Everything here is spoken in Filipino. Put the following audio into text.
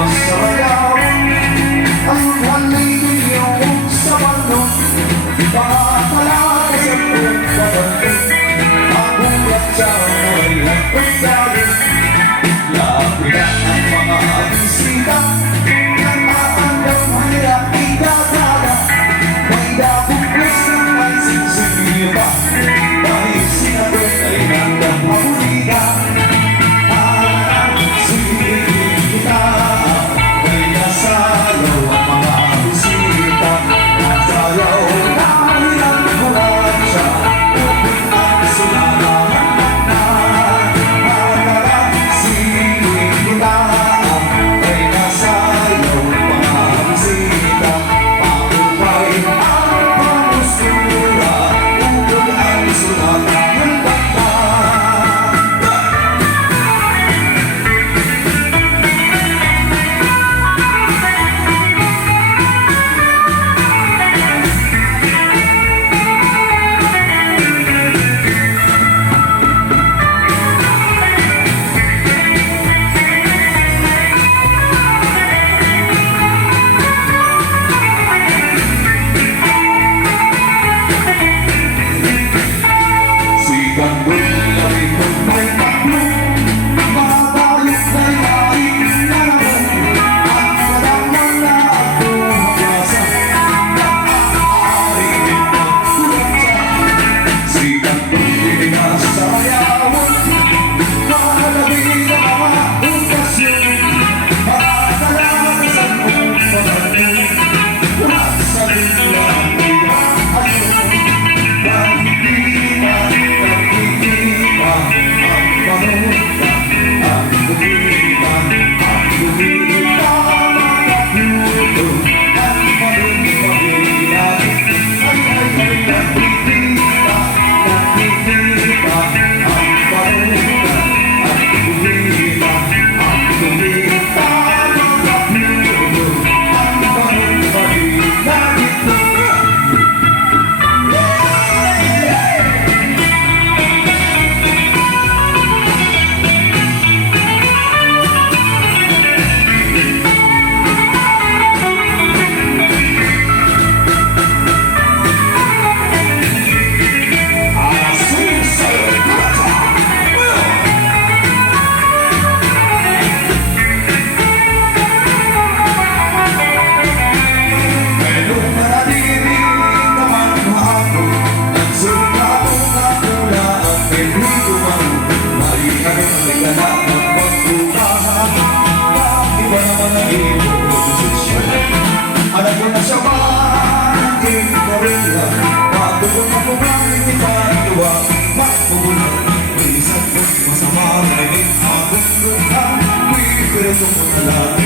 Sayaw ang haliliyaw sa balon, pakalakas ang pagbabatin. Ang bulat siya ay nagpagdalin. Lapitan ang mga bisita, nag-aandang hirap ikakala. May dabuklas ng may singsing pa, dahil sinagot ay nandang mahulika. Alam ko na siya maraming gorilla, bago ko na pumalit ni Paniwa. Magpugulan, may isang masama na rin. Abot ko na, wipirito ko na lang.